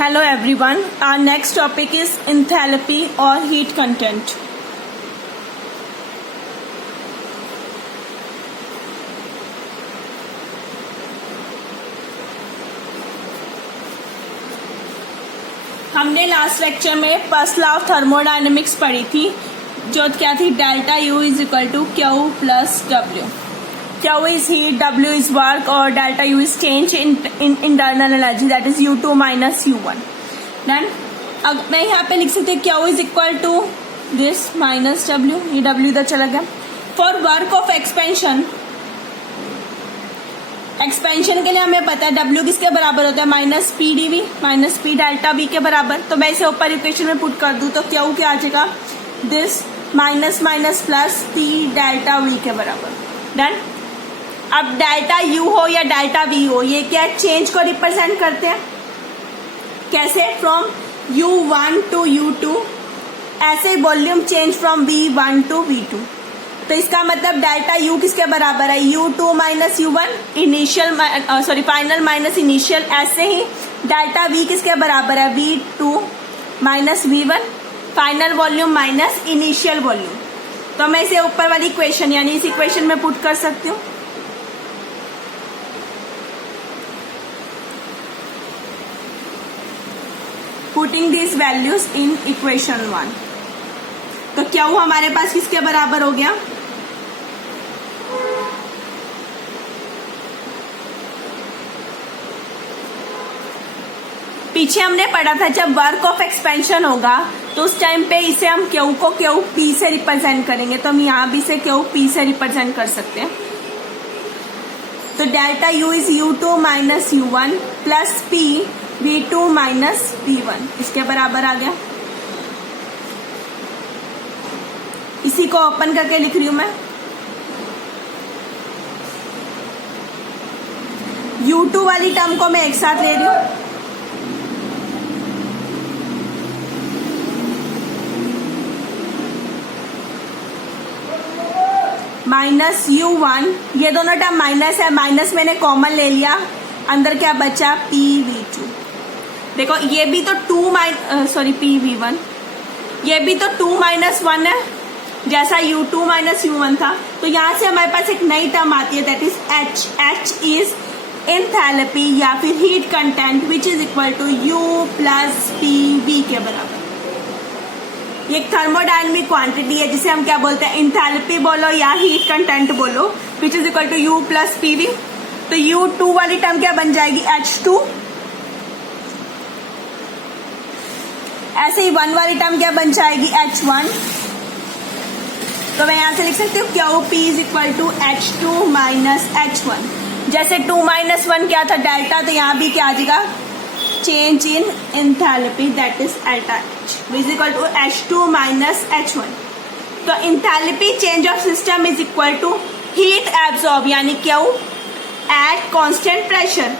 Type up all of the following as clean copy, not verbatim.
Hello everyone. Our next topic is enthalpy or heat content. हमने last lecture में first law of thermodynamics पढ़ी थी, जो क्या थी, delta U is equal to Q plus W. Q is heat, W is work और delta U is change in internal energy, that is U2 minus U1. Then अब मैं यहाँ पे लिख सकती हूँ Q is equal to this minus W, ये W इधर चला गया. For work of expansion, expansion के लिए हमें पता है डब्ल्यू किसके बराबर होता है, minus P D V, minus P delta V के बराबर. तो मैं इसे ऊपर इक्वेशन में पुट कर दूं तो क्यू क्या आ जाएगा, this minus minus plus P delta V के बराबर. डन. अब डेल्टा यू हो या डेल्टा वी हो, ये क्या चेंज को रिप्रेजेंट करते हैं. कैसे, फ्रॉम U1 टू U2, ऐसे volume change from V1 to V2. तो इसका मतलब डेल्टा यू किसके बराबर है, U2 minus U1, initial final minus initial. ऐसे ही डेल्टा V किसके बराबर है, V2 minus V1, final volume minus initial volume. तो मैं इसे ऊपर वाली इक्वेशन यानी इस इक्वेशन में पुट कर सकती हूँ. Putting this values in equation 1. तो क्या वो हमारे पास किसके बराबर हो गया, पीछे हमने पढ़ा था जब वर्क ऑफ एक्सपेंशन होगा तो उस टाइम पे इसे हम क्यू को क्यू पी से रिप्रेजेंट करेंगे. तो हम यहां भी इसे क्यू पी से रिप्रेजेंट कर सकते हैं. तो delta U is U2 minus U1 plus P V2 minus V1, इसके बराबर आ गया. इसी को ओपन करके लिख रही हूं मैं. U2 वाली टर्म को मैं एक साथ ले रही हूं. माइनस U1, ये दोनों टर्म माइनस है, माइनस मैंने कॉमन ले लिया, अंदर क्या बचा, PV2. देखो ये भी तो PV1, ये भी तो 2 माइनस 1 है, जैसा U2 माइनस U1 था. तो यहां से हमारे पास एक नई टर्म आती है, that is H. H is enthalpy या फिर heat content which is equal to U plus PV के बराबर. ये एक थर्मोडायनेमिक क्वांटिटी है जिसे हम क्या बोलते हैं, एंथैल्पी बोलो या हीट कंटेंट बोलो, which is equal to U plus PV. तो U2 वाली टर्म क्या बन जाएगी, H2. ऐसे ही 1 वाली टर्म क्या बन जाएगी, H1. तो मैं यहां से लिख सकती हूँ Q P is equal to H2 minus H1. जैसे 2 माइनस 1 क्या था, डेल्टा, तो यहाँ भी क्या आ जाएगा, change in enthalpy, that is delta H is equal to H2 minus H1. तो enthalpy change of system is equal to heat absorb यानी Q at constant pressure.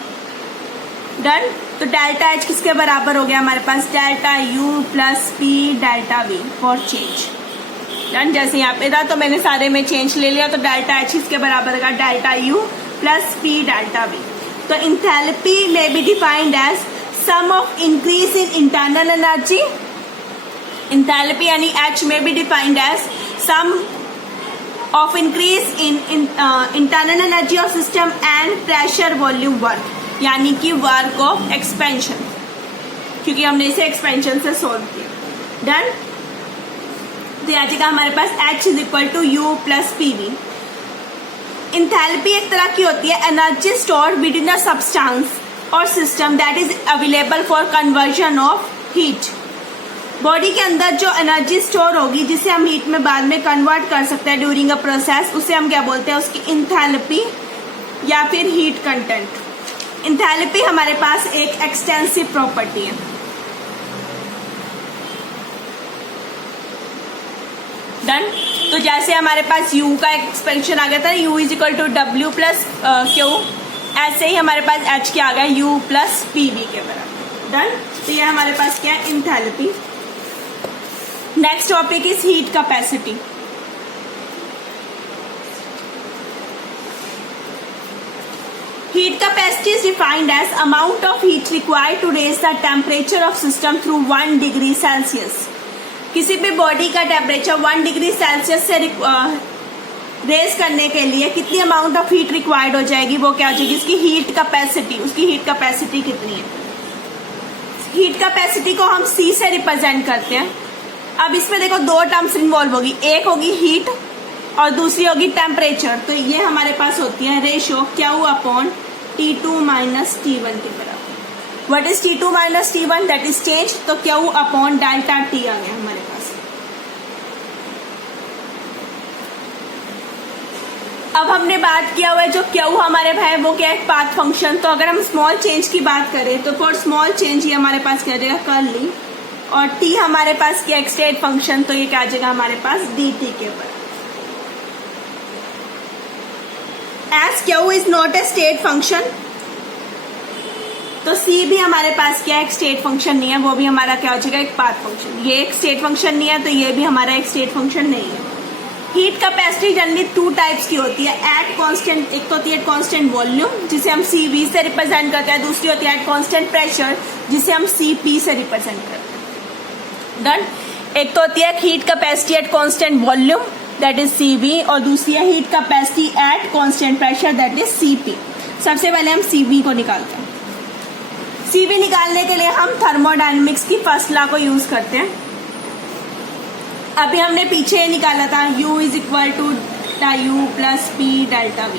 Done. तो डेल्टा H किसके बराबर हो गया हमारे पास, delta U plus P delta V for change. Done. जैसे यहाँ पे था तो मैंने सारे में चेंज ले लिया, तो डेल्टा H किसके बराबर होगा, delta U plus P delta V. तो एंथैल्पी में be defined as sum of increase in internal energy. Enthalpy यानी H में be defined as sum of increase in internal energy of system and pressure volume work, यानी कि work of expansion, क्योंकि हमने इसे expansion से solve किया. Done. तो आ जाएगा हमारे पास H is equal to U plus PV. Enthalpy एक तरह की होती है energy store within a substance और system that is available for conversion of heat. Body के अंदर जो एनर्जी स्टोर होगी जिसे हम हीट में बाद में कन्वर्ट कर सकते हैं ड्यूरिंग अ प्रोसेस, उसे हम क्या बोलते हैं, उसकी एंथैल्पी या फिर हीट कंटेंट. एंथैल्पी हमारे पास एक एक्सटेंसिव प्रॉपर्टी है. डन. तो जैसे हमारे पास U का एक्सपेंशन आ गया था, U is equal to W plus Q, ऐसे ही हमारे पास H क्या आ गया, U प्लस PV के बराबर. डन. तो ये हमारे पास क्या है, enthalpy. Next topic is heat capacity. Heat capacity is defined as amount of heat required to raise the temperature of system through 1 degree Celsius. किसी भी बॉडी का टेम्परेचर 1 डिग्री सेल्सियस से रेज करने के लिए कितनी अमाउंट ऑफ हीट रिक्वायर्ड हो जाएगी, वो क्या हो जाएगी, इसकी हीट कैपेसिटी, उसकी हीट कैपेसिटी कितनी है। हीट कैपेसिटी को हम C से रिप्रेजेंट करते हैं। अब इसमें देखो दो टर्म्स इन्वॉल्व होगी, एक होगी हीट और दूसरी होगी टेम्परेचर। तो ये हमारे पास होती है ratio Q upon T2 minus T1 के बराबर। What is T2 minus T1, that is change. तो Q अपॉन डेल्टा T आ गया हमारे पास। अब हमने बात किया हुआ है जो Q हमारे है वो क्या है, पाथ फंक्शन। तो अगर हम स्मॉल चेंज की बात करें तो फॉर स्मॉल चेंज ये हमारे पास क्या आ जाएगा, कर्ली, और T हमारे पास क्या स्टेट फंक्शन, तो ये क्या आ जाएगा हमारे पास dt के बराबर। As Q is not a state function, तो C भी हमारे पास क्या एक स्टेट फंक्शन नहीं है, वो भी हमारा क्या हो जाएगा एक पाथ फंक्शन। ये एक स्टेट फंक्शन नहीं है तो ये भी हमारा एक स्टेट फंक्शन नहीं है। हीट कैपेसिटी जनरली 2 टाइप्स की होती है, एट कांस्टेंट, एक तो होती है कांस्टेंट वॉल्यूम जिसे हम CV से रिप्रेजेंट करते हैं, दूसरी होती है एट कांस्टेंट प्रेशर जिसे हम CP से रिप्रेजेंट करते हैं। डन। एक तो होती है heat capacity at constant volume that is CV, और दूसरी है heat capacity at constant pressure that is CP। सबसे पहले हम CV को निकालते हैं। CV निकालने के लिए हम थर्मोडायनेमिक्स की फर्स्ट लॉ को यूज करते हैं। अभी हमने पीछे निकाला था U is equal to U plus P delta V।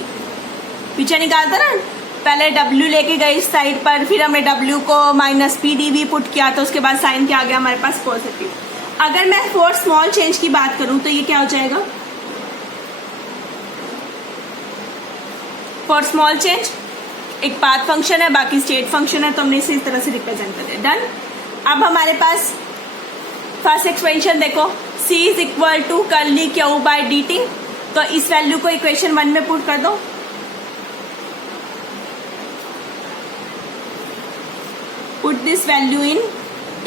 पीछे निकालता ना, पहले W लेके गए इस साइड पर, फिर हमने W को माइनस PdV पुट किया तो उसके बाद साइन क्या आ गया हमारे पास, पॉजिटिव। अगर मैं फॉर स्मॉल चेंज की बात करूं तो ये क्या हो जाएगा, फॉर स्मॉल चेंज एक पाथ फंक्शन है, बाकी स्टेट फंक्शन है, तो हमने इसे इस तरह से रिप्रेजेंट कर दिया। डन। अब हमारे पास फर्स्ट एक्सपेंशन देखो, C is equal to curly Q by dt। तो इस वैल्यू को इक्वेशन 1 में पुट कर दो। Put this value in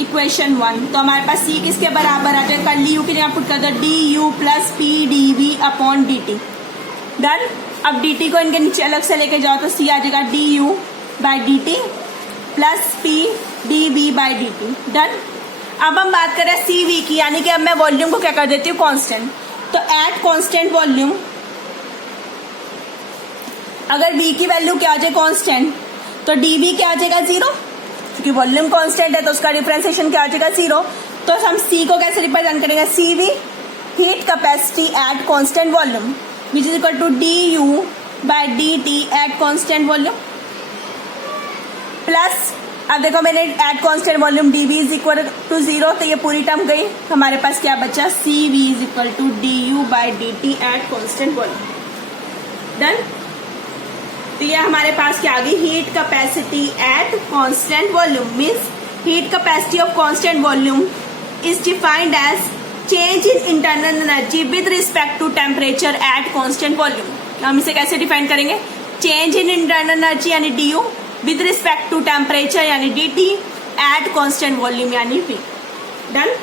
equation 1। तो हमारे पास C किसके बराबर आ जाए, कर्ली U की जगह पुट कर दो du plus P dV upon dt। Done. अब dt को इनके नीचे अलग से लेके जाओ तो C आ जाएगा du by dt plus P dV by dt। Done. अब हम बात करें CV की, यानी कि अब मैं वॉल्यूम को क्या कर देती हूँ कांस्टेंट। तो एट कांस्टेंट वॉल्यूम अगर V की वैल्यू क्या आ जाए कांस्टेंट, तो dV क्या आ जाएगा 0, क्योंकि वॉल्यूम कांस्टेंट है तो उसका डिफरेंशिएशन क्या आ जाएगा 0। तो हम C को कैसे रिप्रेजेंट करेंगे, CV heat capacity at constant volume which is equal to du by dt at constant volume plus, अब देखो मैंने at constant volume dV is equal to 0, तो ये पूरी टर्म गई, हमारे पास क्या बचा, CV is equal to du by dt at constant volume. Done. तो ये हमारे पास क्या आ गई, heat capacity at constant volume means heat capacity of constant volume is defined as change in internal energy with respect to temperature at constant volume. हम इसे कैसे डिफाइन करेंगे, चेंज इन इंटरनल एनर्जी यानी du with respect to temperature यानी dt at constant volume यानी V। Done.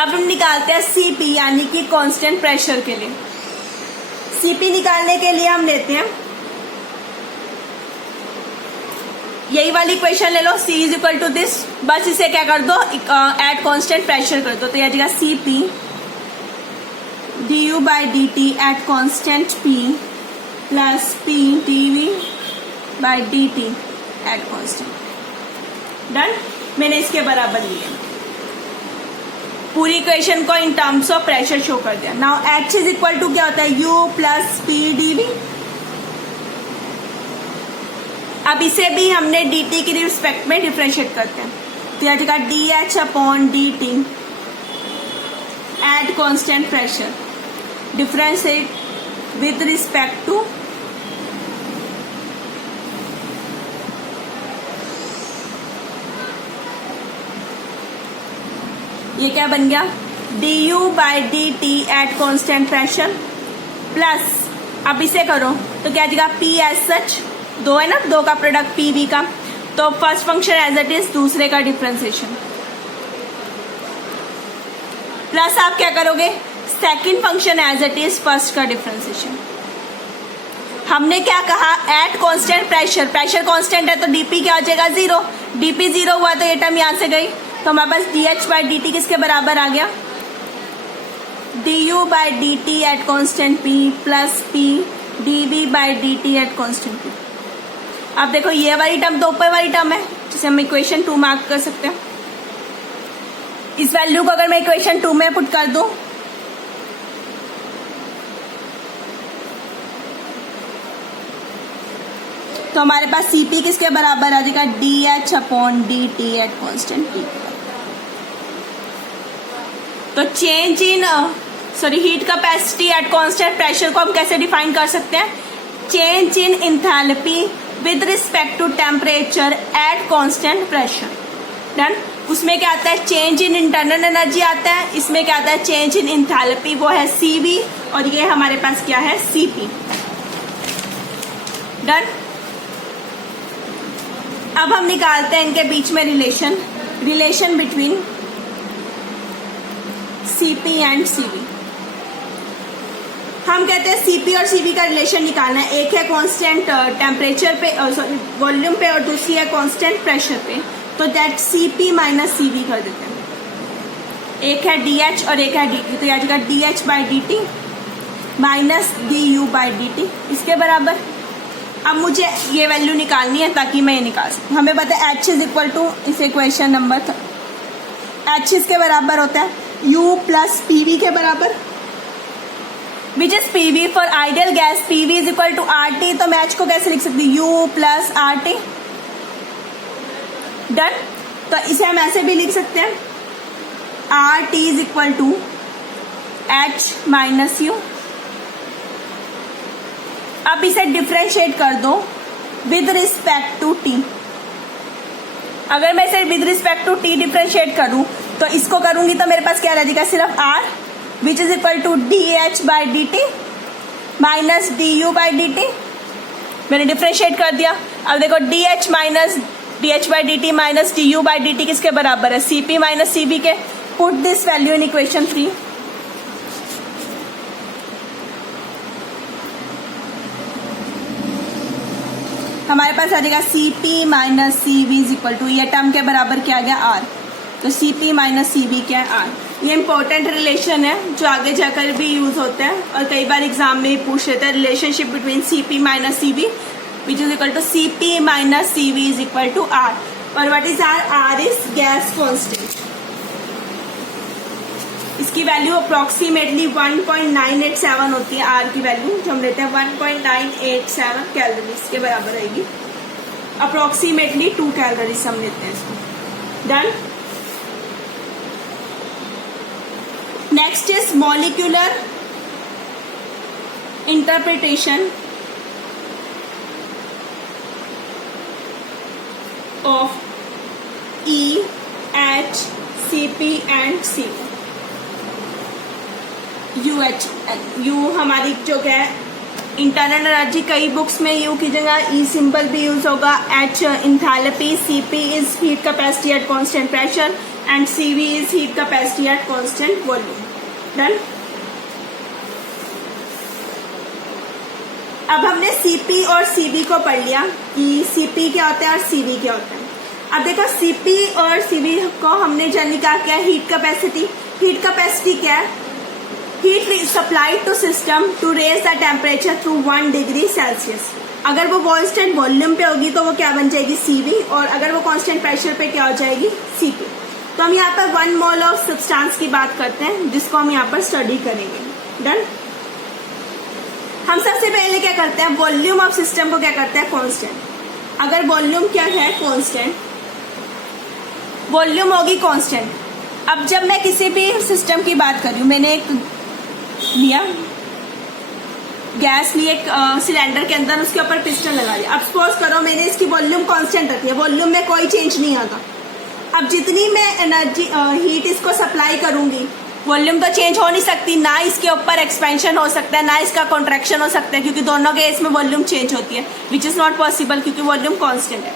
अब हम निकालते हैं CP यानी कि कांस्टेंट प्रेशर के लिए। CP निकालने के लिए हम लेते हैं यही वाली इक्वेशन ले लो, C is equal to this, बस इसे क्या कर दो एट कांस्टेंट प्रेशर कर दो। तो यह आ जाएगा CP du by dt at constant P plus P dV by dt at constant. Done. मैंने इसके बराबर लिया, पूरी इक्वेशन को in terms of pressure show कर दिया। Now H is equal to क्या होता है, U प्लस P dV। अब इसे भी हमने dt की रिस्पेक्ट में डिफरेंशिएट करते हैं, तो यह जगह dH upon dt at constant pressure differentiate with respect to ये क्या बन गया, du by dt at constant pressure plus, अब इसे करो तो क्या आएगा P एज सच, दो है ना, दो का प्रोडक्ट PV का, तो first function as it is, दूसरे का डिफरेंशिएशन प्लस आप क्या करोगे second function as it is, first का डिफरेंशिएशन। हमने क्या कहा, at constant pressure, pressure constant है तो डीपी क्या हो जाएगा 0, डीपी 0 हुआ तो ये टर्म यहां से गई, तो हमारे पास dH बाई dt किसके बराबर आ गया, du by dt at constant p plus p dv by dt at constant p। अब देखो ये वाली टर्म तो ऊपर वाली टर्म है जिसे हम इक्वेशन 2 मार्क कर सकते हैं। इस वैल्यू को अगर मैं इक्वेशन 2 में पुट कर दूं तो हमारे पास Cp किसके बराबर आ जाएगा, dH upon dt at constant p। तो change in heat capacity at constant pressure को हम कैसे डिफाइन कर सकते हैं, change in enthalpy with respect to temperature at constant pressure. Done. उसमें क्या आता है, चेंज इन इंटरनल एनर्जी आता है, इसमें क्या आता है, चेंज इन एंथैल्पी, वो है Cv और ये हमारे पास क्या है Cp। डन। अब हम निकालते हैं इनके बीच में relation between Cp and Cv। हम कहते हैं Cp और Cv का रिलेशन निकालना है, एक है कांस्टेंट टेम्परेचर पे वॉल्यूम पे और दूसरी है कांस्टेंट प्रेशर पे, तो दैट Cp माइनस Cv कर देते हैं। एक है dH और एक है dt, तो यह जाएगा dH by dt minus du by dt इसके बराबर। अब मुझे ये वैल्यू निकालनी है ताकि मैं ये निकाल सकूं। हमें पता है H इज इक्वल टू, इस इक्वेशन नंबर H इसके बराबर होता है U प्लस PV के बराबर, which is PV for ideal gas, PV is equal to RT। तो मैं H को कैसे लिख सकती हूँ, U प्लस RT। डन। तो इसे हम ऐसे भी लिख सकते हैं RT is equal to H minus U। अब इसे डिफ्रेंशिएट कर दो विद रिस्पेक्ट टू T। अगर मैं इसे with respect to T differentiate करूं तो इसको करूंगी तो मेरे पास क्या रह जाएगा, सिर्फ R which is equal to dH by dt minus du by dt। मैंने डिफ्रेंशिएट कर दिया। अब देखो dH by dt minus du by dt किसके बराबर है, Cp माइनस Cv के। Put this value in equation 3। हमारे पास आ जाएगा Cp minus Cv is equal to, ये टर्म के बराबर क्या आ गया R, तो Cp माइनस Cv क्या है R। ये इंपॉर्टेंट रिलेशन है जो आगे जाकर भी यूज होता है और कई बार एग्जाम में भी पूछ लेता है, relationship between Cp minus Cv which is equal to Cp minus Cv is equal to R। और what is R is gas constant. इसकी वैल्यू अप्रोक्सीमेटली 1.987 होती है, R की वैल्यू जो हम लेते हैं 1.987 कैलोरीज के बराबर आएगी, अप्रोक्सीमेटली 2 कैलोरीज हम लेते हैं इसको। Done. Next is molecular interpretation of E, H, Cp and Cv। U हमारी जो है इंटरनल एनर्जी, कई बुक्स में U की जगह E सिंबल भी यूज होगा। H enthalpy, Cp is heat capacity at constant pressure and Cv is heat capacity at constant volume. Done. अब हमने Cp और Cv को पढ़ लिया कि Cp क्या होता है और Cv क्या होता है। अब देखो Cp और Cv को हमने जनरली क्या किया, हीट कैपेसिटी। हीट कैपेसिटी क्या है, heat supplied to system to raise the temperature through 1 degree Celsius. अगर वो कांस्टेंट वॉल्यूम पे होगी तो वो क्या बन जाएगी Cv, और अगर वो कांस्टेंट प्रेशर पे क्या हो जाएगी Cp। तो हम यहाँ पर 1 मोल ऑफ सब्सटेंस की बात करते हैं जिसको हम यहाँ पर स्टडी करेंगे। डन। हम सबसे पहले क्या करते हैं, वॉल्यूम ऑफ सिस्टम को क्या करते हैं, कांस्टेंट। अगर वॉल्यूम क्या है कांस्टेंट, वॉल्यूम होगी कांस्टेंट। अब जब मैं किसी भी सिस्टम की बात कर रही हूँ, मैंने एक लिया गैस लिए सिलेंडर के अंदर, उसके ऊपर पिस्टन लगा दिया। अब सपोज करो मैंने इसकी वॉल्यूम कांस्टेंट रखी है, वॉल्यूम में कोई चेंज नहीं आता। अब जितनी मैं एनर्जी हीट इसको सप्लाई करूंगी, वॉल्यूम तो चेंज हो नहीं सकती, ना इसके ऊपर एक्सपेंशन हो सकता है ना इसका कॉन्ट्रैक्शन हो सकता है, क्योंकि दोनों केस में वॉल्यूम चेंज होती है, विच इज नॉट पॉसिबल क्योंकि वॉल्यूम कांस्टेंट है।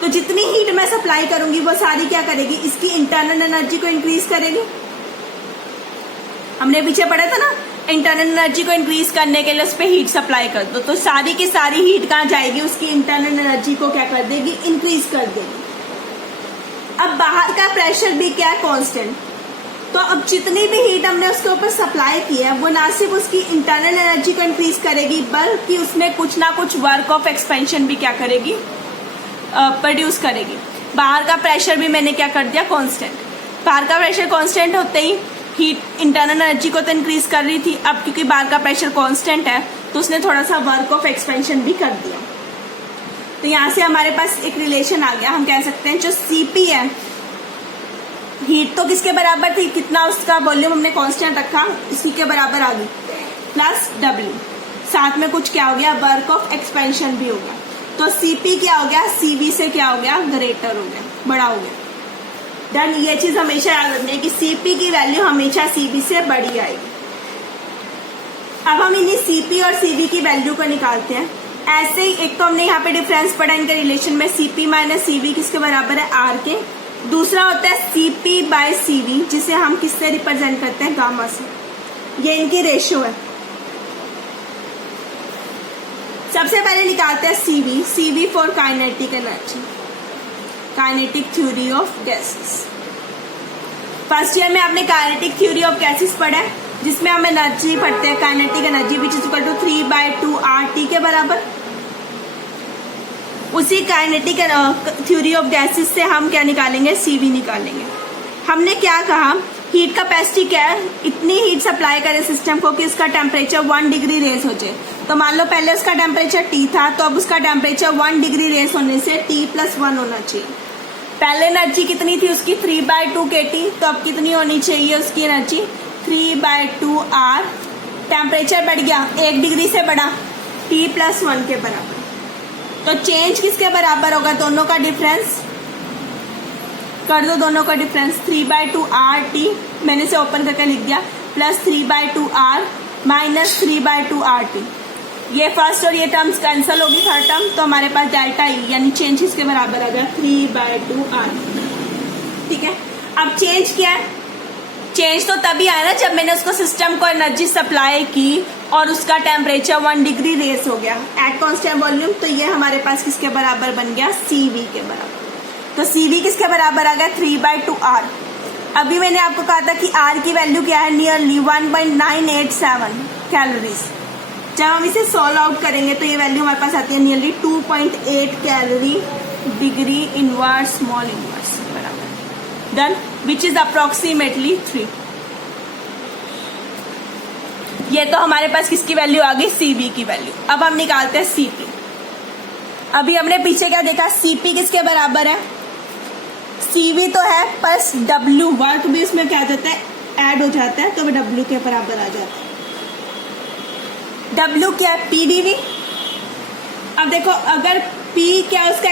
तो जितनी हीट मैं सप्लाई करूंगी वो सारी क्या करेगी, इसकी इंटरनल एनर्जी को इंक्रीज करेगी। हमने पीछे पढ़ा था ना इंटरनल एनर्जी को इंक्रीज करने के लिए उस पर हीट सप्लाई कर दो, तो सारी की सारी हीट कहाँ जाएगी, उसकी इंटरनल एनर्जी को क्या कर देगी, इंक्रीज कर देगी। अब बाहर का प्रेशर भी क्या है, कांस्टेंट। तो अब जितनी भी हीट हमने उसके ऊपर सप्लाई की है वो ना सिर्फ उसकी इंटरनल एनर्जी को इंक्रीज करेगी बल्कि उसमें कुछ ना कुछ वर्क ऑफ एक्सपेंशन भी क्या करेगी, प्रोड्यूस करेगी। बाहर का प्रेशर भी मैंने क्या कर दिया, कांस्टेंट। बाहर का प्रेशर कांस्टेंट होते ही हीट इंटरनल एनर्जी को तो इंक्रीज कर रही थी, अब क्योंकि बाहर का प्रेशर कांस्टेंट है तो उसने थोड़ा सा वर्क ऑफ एक्सपेंशन भी कर दिया। तो यहाँ से हमारे पास एक रिलेशन आ गया, हम कह सकते हैं जो सीपी है, हीट तो किसके बराबर थी, कितना उसका वॉल्यूम हमने कांस्टेंट रखा, इसी के बराबर आ गई, प्लस डब्ल्यू, साथ में कुछ क्या हो गया, वर्क ऑफ एक्सपेंशन भी हो गया। तो सीपी क्या हो गया, सीवी से क्या हो गया, ग्रेटर हो गया, बड़ा हो गया। डन। ये चीज हमेशा याद रखनी है कि सीपी की वैल्यू हमेशा सीवी से बड़ी आएगी। अब हम इन्हीं सीपी और सीवी की वैल्यू को निकालते हैं। ऐसे ही एक तो हमने यहाँ पे डिफरेंस पढ़ा इनके रिलेशन में, सीपी माइनस सीवी किसके बराबर है, आर के। दूसरा होता है सीपी बाय सीवी, जिसे हम किससे रिप्रेजेंट करते हैं, गामा से। ये इनकी रेशियो है। सबसे पहले निकालते हैं CV, CV for kinetic energy, kinetic theory of gases. First year में आपने काइनेटिक थ्योरी ऑफ गैसेस पढ़ा है, जिसमें हम एनर्जी पढ़ते हैं, kinetic energy which is equal to 3/2 RT के बराबर। उसी काइनेटिक थ्योरी ऑफ गैसेस से हम क्या निकालेंगे, सीवी निकालेंगे। हमने क्या कहा, हीट कैपेसिटी क्या है, इतनी हीट सप्लाई करे सिस्टम को कि उसका टेम्परेचर 1 डिग्री रेज हो जाए। तो मान लो पहले उसका टेम्परेचर T था, तो अब उसका टेम्परेचर 1 डिग्री रेज होने से T+1 होना चाहिए। पहले एनर्जी कितनी थी उसकी, 3/2 kT, तो अब कितनी होनी चाहिए उसकी एनर्जी, 3/2 R। टेम्परेचर बढ़ गया, 1 डिग्री से बढ़ा, T+1 के बराबर। तो चेंज किसके बराबर होगा, दोनों का डिफरेंस कर दो, दोनों का डिफरेंस 3/2 RT, मैंने इसे ओपन करके लिख दिया, प्लस 3/2 R माइनस 3/2 RT। ये फर्स्ट और ये टर्म्स कैंसिल होगी, थर्ड टर्म, तो हमारे पास डेल्टा ई यानी चेंज इसके बराबर आ गया 3/2 R। ठीक है। अब चेंज क्या है, चेंज तो तभी आया ना जब मैंने उसको सिस्टम को एनर्जी सप्लाई की और उसका टेम्परेचर 1 डिग्री रेस हो गया एट कांस्टेंट वॉल्यूम। तो ये हमारे पास किसके बराबर बन गया, सीवी के बराबर। तो सीवी किसके बराबर आ गया, 3/2 R। अभी मैंने आपको कहा था कि R की वैल्यू क्या है, नियरली 1.987 कैलोरीज। जब हम इसे सॉल्व आउट करेंगे तो ये वैल्यू हमारे पास आती है nearly 2.8 calorie degree inverse small inverse बराबर, डन, विच इज अप्रोक्सीमेटली 3। ये तो हमारे पास किसकी वैल्यू आ गई, सीवी की वैल्यू। अब हम निकालते हैं सीपी। अभी हमने पीछे क्या देखा, सीपी किसके बराबर है, सीवी तो है प्लस डब्ल्यू, वर्क भी उसमें क्या जाता है, ऐड हो जाता है, तो वो डब्ल्यू के बराबर आ जाता है। डब्ल्यू क्या है, पीडीवी। अब देखो अगर पी क्या उसका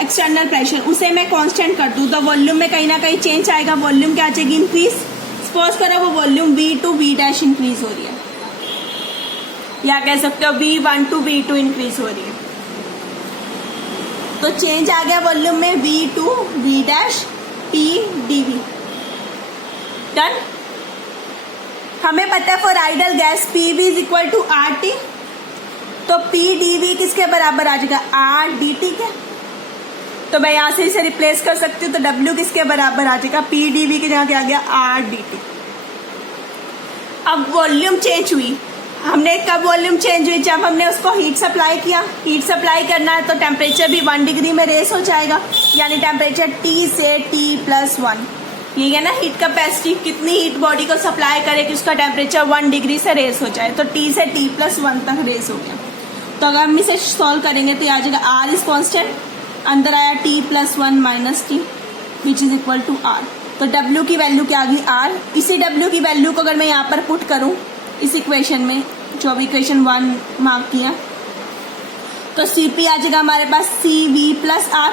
एक्सटर्नल प्रेशर, उसे मैं कांस्टेंट कर दूं तो वॉल्यूम में कहीं ना कहीं चेंज आएगा, वॉल्यूम क्या आ जाएगी, इंक्रीज। सपोज करो वो volume V to V' increase हो रही है, या कह सकते हो V1 टू V2 इंक्रीज हो रही है। तो चेंज आ गया वॉल्यूम में V to V' P dV, done. हमें पता है for ideal gas PV is equal to RT, तो P dV किसके बराबर आ जाएगा, R dt के। तो मैं यहां से इसे रिप्लेस कर सकती हूँ, तो W किसके बराबर आ जाएगा, P dV की जगह क्या आ गया, R dt। अब वॉल्यूम चेंज हुई, हमने कब वॉल्यूम चेंज हुई, जब हमने उसको हीट सप्लाई किया। हीट सप्लाई करना है तो टेम्परेचर भी 1 डिग्री में रेस हो जाएगा, यानी टेम्परेचर T से T+1। ये है ना हीट कैपेसिटी, कितनी हीट बॉडी को सप्लाई करे कि उसका टेम्परेचर 1 डिग्री से रेस हो जाए, तो T से T+1 तक रेस हो गया। तो अगर हम इसे सॉल्व करेंगे तो आ जाएगा R इज कॉन्स्टेंट, अंदर आया T+1 minus T which is equal to R। तो W की वैल्यू क्या आ गई, R। इसी W की वैल्यू को अगर मैं यहाँ पर पुट करूँ इस इक्वेशन में, जो अभी इक्वेशन 1 मार्क किया, तो CP आ जाएगा हमारे पास CV प्लस R।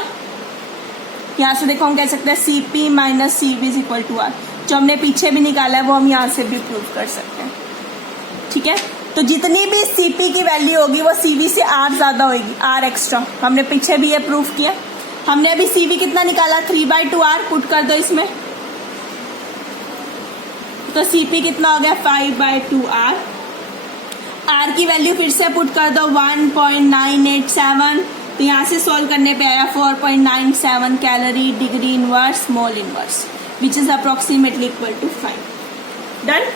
यहाँ से देखो हम कह सकते हैं CP minus CV is equal to R। जो हमने पीछे भी निकाला है वो हम यहाँ से भी प्रूव कर सकते हैं। ठीक है, तो जितनी भी CP की वैल्यू होगी वो CV से R ज्यादा होगी, R एक्स्ट्रा। हमने पीछे भी ये प्रूफ किया। हमने अभी CV कितना निकाला, 3/2 R, पुट कर दो इसमें, तो CP कितना हो गया, 5/2 R। आर की वैल्यू फिर से पुट कर दो 1.987, तो यहाँ से सॉल्व करने पे आया 4.97 calorie degree inverse mole inverse which is approximately equal to 5। Done.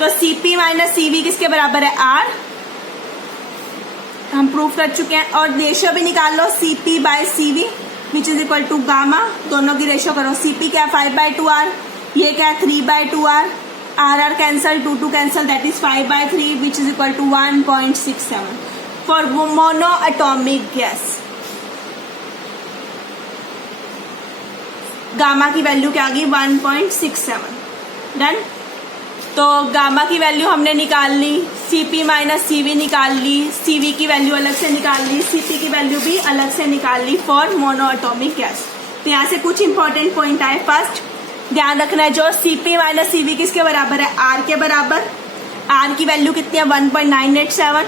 तो Cp माइनस Cv किसके बराबर है? R, हम प्रूव कर चुके हैं। और रेशियो भी निकाल लो Cp by Cv which is equal to gamma, दोनों की रेशियो करो। Cp क्या है? 5/2R, ये क्या है? 3/2R, R cancel, 2 cancel, that is 5/3 which is equal to 1.67 for monoatomic gas. Gamma की वैल्यू क्या आ गई? 1.67। डन। तो गामा की वैल्यू हमने निकाल ली, Cp माइनस Cv निकाल ली, Cv की वैल्यू अलग से निकाल ली, Cp की वैल्यू भी अलग से निकाल ली फॉर मोनो एटॉमिक गैस। तो यहाँ से कुछ इंपॉर्टेंट पॉइंट आए। फर्स्ट ध्यान रखना है, जो Cp माइनस Cv किसके बराबर है? R के बराबर। R की वैल्यू कितनी है? 1.987।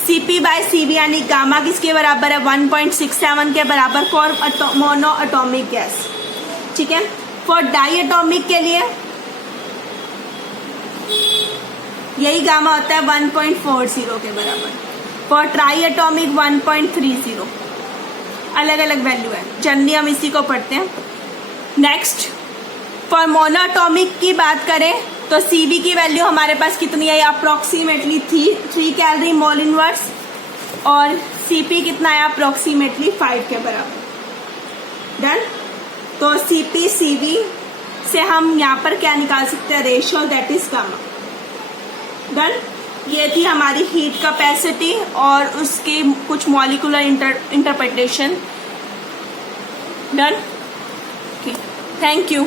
Cp बाय Cv यानी गामा किसके बराबर है? 1.67 के बराबर फॉर मोनो एटॉमिक गैस। ठीक है। फॉर डाई एटॉमिक के लिए यही गामा होता है 1.40 के बराबर। For try atomic 1.30। अलग अलग वैल्यू है, जनरली हम इसी को पढ़ते हैं। नेक्स्ट फॉर मोनो एटॉमिक की बात करें तो Cv की वैल्यू हमारे पास कितनी है? अप्रोक्सीमेटली 3 कैलोरी मोल इनवर्स, और Cp कितना है? अप्रोक्सीमेटली 5 के बराबर। डन। तो Cp Cv से हम यहाँ पर क्या निकाल सकते हैं? Ratio, that is gamma. Done. ये थी हमारी हीट कैपेसिटी और उसकी कुछ molecular interpretation. Done. Okay, thank you.